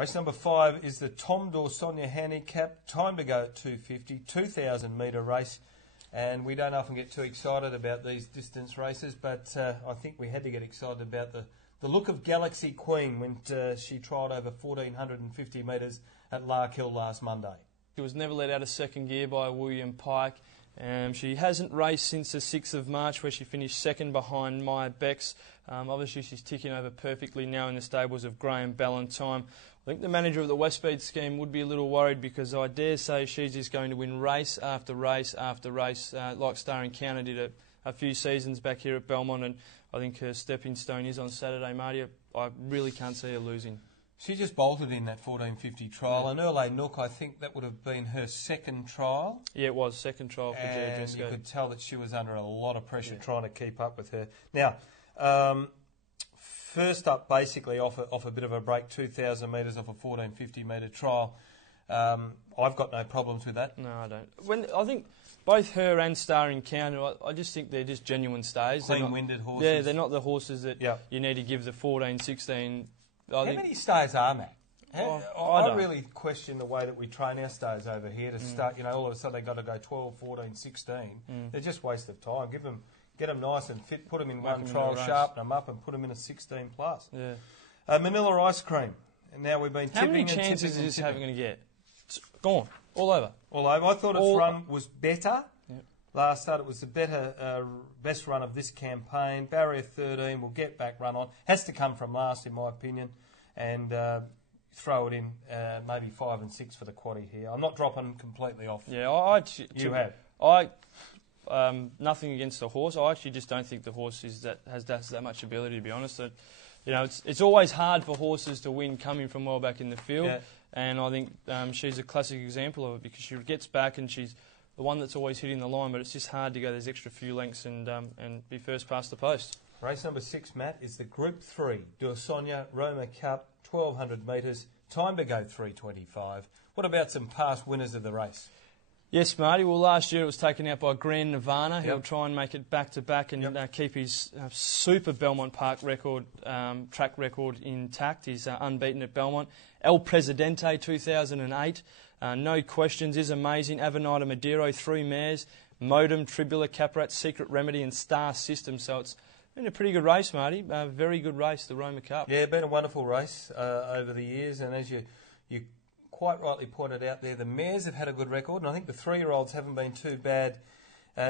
Race number 5 is the Tom D'Orsogna Handicap. Time to go at 250, 2,000 metre race. And we don't often get too excited about these distance races, but I think we had to get excited about the look of Galaxy Queen when she trialled over 1,450 metres at Larkhill last Monday. She was never let out of second gear by William Pike. She hasn't raced since the 6th of March where she finished second behind Maya Becks. Obviously she's ticking over perfectly now in the stables of Graham Ballantyne. I think the manager of the Westspeed scheme would be a little worried because I dare say she's just going to win race after race after race like Star Encounter did a few seasons back here at Belmont, and I think her stepping stone is on Saturday, Marty. I really can't see her losing. She just bolted in that 1450 trial, and Erle Nook, I think that would have been her second trial. Yeah, it was, second trial for And Georgescu. you could tell that she was under a lot of pressure trying to keep up with her. Now, first up, basically off a bit of a break, 2,000 metres off a 1,450 metre trial. I've got no problems with that. No, I don't. I think both her and Star Encounter, I just think they're just genuine stays. Clean-winded horses. Yeah, they're not the horses that you need to give the 14, 16... How many stays are, Matt? I really question the way that we train our stays over here to start, all of a sudden they've got to go 12, 14, 16. They're just waste of time. Get them nice and fit, put them in one trial, sharpen them up and put them in a 16 plus. Yeah. Manila Ice Cream. And now we've been tipping and tipping. How many chances is this having going to get? It's gone. All over. All over. I thought its run was better. Yep. Last start it was the best run of this campaign. Barrier 13 will get back run on. Has to come from last in my opinion. And throw it in maybe 5 and 6 for the quaddie here. I'm not dropping completely off. Yeah, you have. Nothing against the horse. I actually just don't think the horse has that much ability, to be honest. It's always hard for horses to win coming from well back in the field, and I think she's a classic example of it because she gets back and she's the one that's always hitting the line, but it's just hard to go those extra few lengths and be first past the post. Race number 6, Matt, is the Group 3 D'Orsogna Roma Cup, 1,200 metres. Time to go 3:25. What about some past winners of the race? Yes, Marty. Well, last year it was taken out by Grand Nirvana. He'll try and make it back-to-back and keep his super Belmont Park record, track record intact. He's unbeaten at Belmont. El Presidente 2008. No questions, is amazing. Avenida Madero, 3 mares. Modem, Tribula, Caparat, Secret Remedy and Star System. So it's been a pretty good race, Marty. Very good race, the Roma Cup. Yeah, been a wonderful race over the years, and as you quite rightly pointed out there, the mares have had a good record, and I think the 3-year-olds haven't been too bad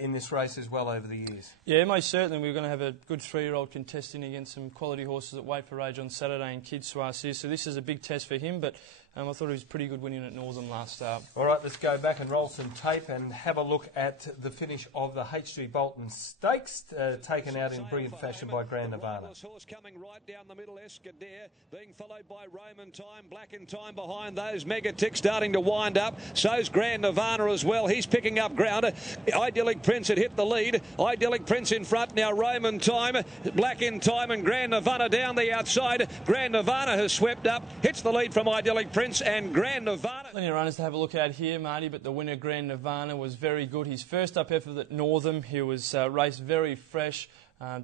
in this race as well over the years. Yeah, most certainly. We're going to have a good 3-year-old contesting against some quality horses at Weight for Age on Saturday in Kid Swazier, so this is a big test for him, but I thought he was pretty good winning at Northern last start. All right, let's go back and roll some tape and have a look at the finish of the H.G. Bolton Stakes, taken out in brilliant fashion by Grand Nirvana. Horse coming right down the middle, Escadere, being followed by Roman Time, Black in Time behind those. Megatick starting to wind up. So's Grand Nirvana as well. He's picking up ground. Idyllic Prince had hit the lead. Idyllic Prince in front now. Roman Time, Black in Time, and Grand Nirvana down the outside. Grand Nirvana has swept up, hits the lead from Idyllic Prince and Grand Nirvana. Plenty of runners to have a look at here, Marty, but the winner, Grand Nirvana, was very good. His first up effort at Northam, he was raced very fresh.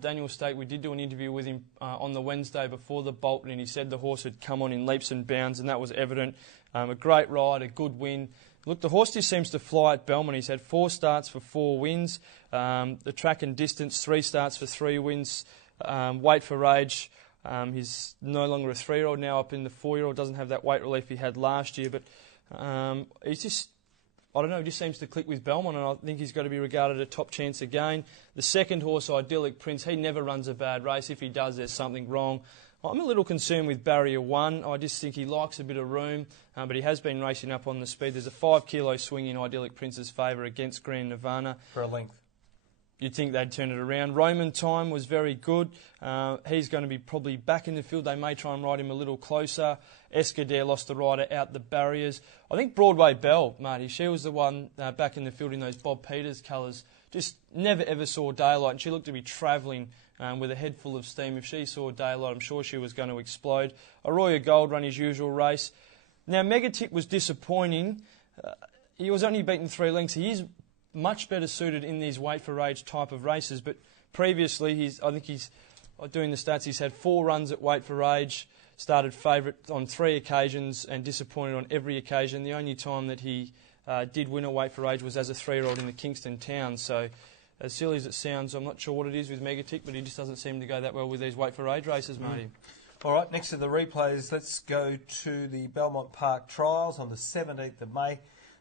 Daniel Stake, we did do an interview with him on the Wednesday before the Bolton, and he said the horse had come on in leaps and bounds, and that was evident. A great ride, a good win. Look, the horse just seems to fly at Belmont. He's had 4 starts for 4 wins. The track and distance, 3 starts for 3 wins. Weight for Age. He's no longer a 3-year-old, now up in the 4-year-old. Doesn't have that weight relief he had last year, but he's just, I don't know, he just seems to click with Belmont, and I think he's got to be regarded a top chance again. The second horse, Idyllic Prince, he never runs a bad race. If he does, there's something wrong. I'm a little concerned with Barrier 1. I just think he likes a bit of room, but he has been racing up on the speed. There's a 5-kilo swing in Idyllic Prince's favour against Grand Nirvana. For a length. You'd think they'd turn it around. Roman Time was very good. He's going to be probably back in the field. They may try and ride him a little closer. Escadere lost the rider out the barriers. I think Broadway Belle, Marty, she was the one back in the field in those Bob Peters colours. Just never ever saw daylight, and she looked to be travelling with a head full of steam. If she saw daylight, I'm sure she was going to explode. Arroyo Gold run his usual race. Now, Megatick was disappointing. He was only beaten 3 lengths. He is much better suited in these Weight for Age type of races, but previously I think he's doing the stats, he's had 4 runs at Weight for Age, started favourite on 3 occasions and disappointed on every occasion. The only time that he did win a weight for age was as a 3-year-old in the Kingston Town. So, as silly as it sounds, I'm not sure what it is with Megatic, but he just doesn't seem to go that well with these weight for age races, Marty. All right, next to the replays, let's go to the Belmont Park Trials on the 17th of May.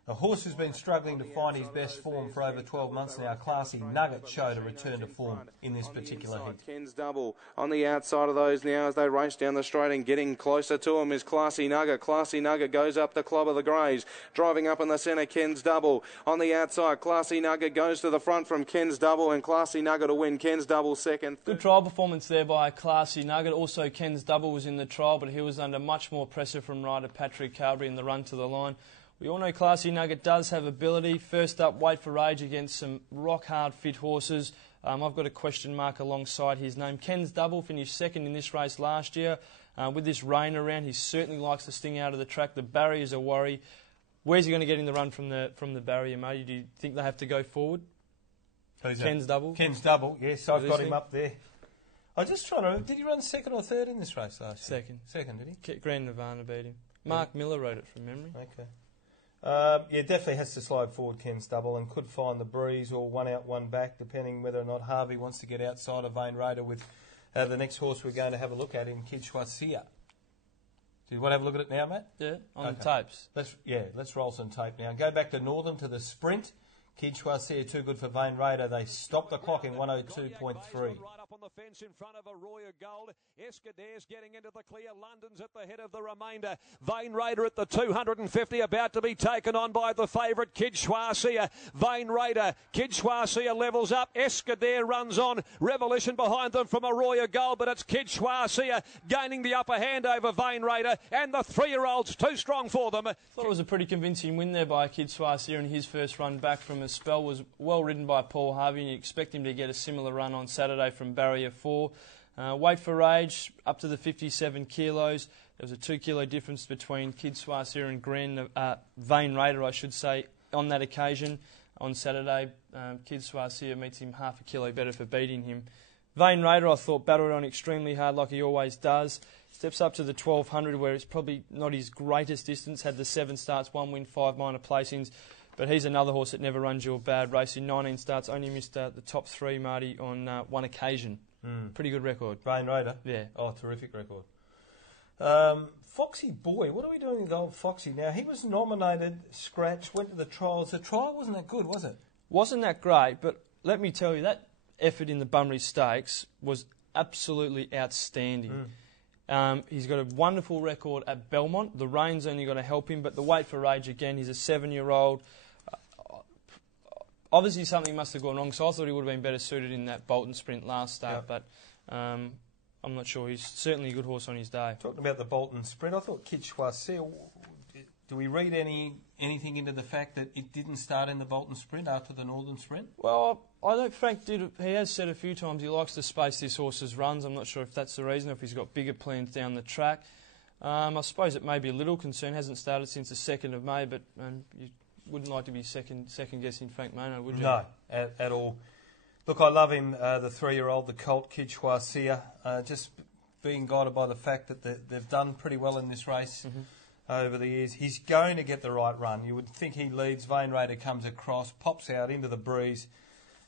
A horse who's been struggling to find his best form for over 12 months now, Classy Nugget, showed a return to form in this particular heat. Ken's Double on the outside of those now as they race down the straight, and getting closer to him is Classy Nugget. Classy Nugget goes up the Club of the Greys, driving up in the centre, Ken's Double. On the outside, Classy Nugget goes to the front from Ken's Double, and Classy Nugget to win. Ken's Double second. Good trial performance there by Classy Nugget. Also, Ken's Double was in the trial, but he was under much more pressure from rider Patrick Carberry in the run to the line. We all know Classy Nugget does have ability. First up, weight for age against some rock-hard fit horses. I've got a question mark alongside his name. Ken's Double finished second in this race last year. With this rain around, he certainly likes to sting out of the track. The barrier's a worry. Where's he going to get in the run from the barrier, mate? Do you think they have to go forward? Who's Ken's that? Double? Ken's Double, yes, I've got him up there. I was just trying to... Did he run second or third in this race last year? Second. Second, did he? Grand Nirvana beat him. Mark Miller wrote it from memory. Okay. Yeah, definitely has to slide forward, Ken's Double, and could find the breeze or one out, one back, depending whether or not Harvey wants to get outside of Vane Raider with the next horse we're going to have a look at in Kid Choisir. Do you want to have a look at it now, Matt? Yeah, on the tapes. Let's roll some tape now. Go back to Northern to the sprint. Kid Choisir, too good for Vane Raider. They stopped the clock in 102.3. On the fence in front of Arroyo Gold. Escadere's getting into the clear. London's at the head of the remainder. Vane Raider at the 250, about to be taken on by the favourite Kid Choisir. Vane Raider, Kid Choisir levels up. Escadere runs on. Revolution behind them from Arroyo Gold, but it's Kid Choisir gaining the upper hand over Vane Raider, and the 3-year-olds too strong for them. I thought it was a pretty convincing win there by Kid Choisir in his first run back from a spell. Was well ridden by Paul Harvey, and you expect him to get a similar run on Saturday from Barrier 4. Weight for age, up to the 57 kilos. There was a 2 kilo difference between Kid Choisir and Vane Raider, I should say, on that occasion. On Saturday, Kid Choisir meets him half a kilo better for beating him. Vane Raider, I thought, battled on extremely hard like he always does. Steps up to the 1200, where it's probably not his greatest distance. Had the 7 starts, 1 win, 5 minor placings. But he's another horse that never runs you a bad race. In 19 starts, only missed the top 3, Marty, on 1 occasion. Pretty good record. Vane Raider? Yeah. Oh, terrific record. Foxy Boy, what are we doing with old Foxy now? He was nominated, scratched, went to the trials. The trial wasn't that good, was it? Wasn't that great, but let me tell you, that effort in the Bunbury Stakes was absolutely outstanding. He's got a wonderful record at Belmont. The rain's only going to help him, but the weight for age, again, he's a 7-year-old. Obviously something must have gone wrong, so I thought he would have been better suited in that Bolton Sprint last start, but I'm not sure. He's certainly a good horse on his day. Talking about the Bolton Sprint, I thought Kid Choisir, do we read anything into the fact that it didn't start in the Bolton Sprint after the Northern Sprint? Well, I know Frank did. He has said a few times he likes to space this horse's runs. I'm not sure if that's the reason, or if he's got bigger plans down the track. I suppose it may be a little concern. Hasn't started since the 2nd of May, but you wouldn't like to be second guessing Frank Maynard, would you? No, at all. Look, I love him, the 3-year-old, the colt, Kid Choisir, just being guided by the fact that they've done pretty well in this race over the years. He's going to get the right run. You would think he leads, Vane Raider comes across, pops out into the breeze,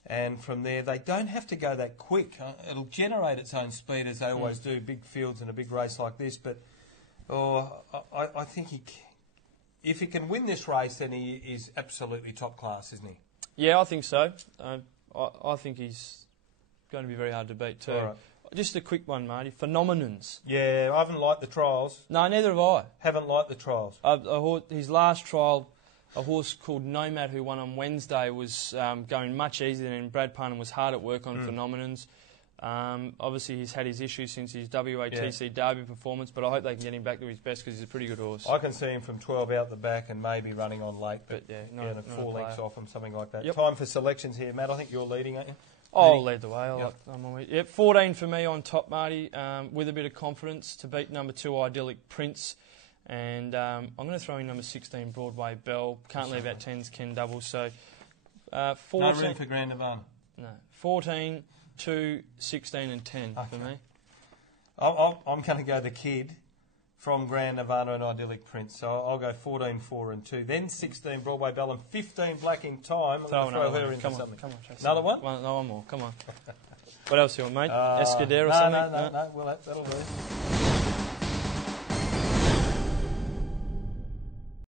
and from there they don't have to go that quick. It'll generate its own speed, as they always do, big fields in a big race like this, but I think if he can win this race, then he is absolutely top class, isn't he? Yeah, I think so. I think he's going to be very hard to beat too. All right. Just a quick one, Marty. Phenomenons. Yeah, I haven't liked the trials. No, neither have I. Haven't liked the trials. His last trial, a horse called Nomad, who won on Wednesday, was going much easier, and Brad Parnham was hard at work on Phenomenons. Obviously, he's had his issues since his WATC Derby performance, but I hope they can get him back to his best because he's a pretty good horse. I can see him from 12 out the back and maybe running on late, but not 4 lengths off him, something like that. Yep. Time for selections here, Matt. I think you're leading, aren't you? I'll lead the way. Yep, 14 for me on top, Marty, with a bit of confidence to beat number 2, Idyllic Prince. And I'm going to throw in number 16, Broadway Bell. Can't leave out 10's Ken Double. So 14, no room for Grand Nirvana. No. 14, 2, 16 and 10 for me. I'm going to go the kid. from Grand Nirvana and Idyllic Prince. So I'll go 14, 4 and 2. Then 16 Broadway Bell and 15 Black in Time. I'm going to throw her into something. Come on, Tracy. Another one? No, one more. Come on. What else you want, mate? Escudero or something? No. Well, that'll do.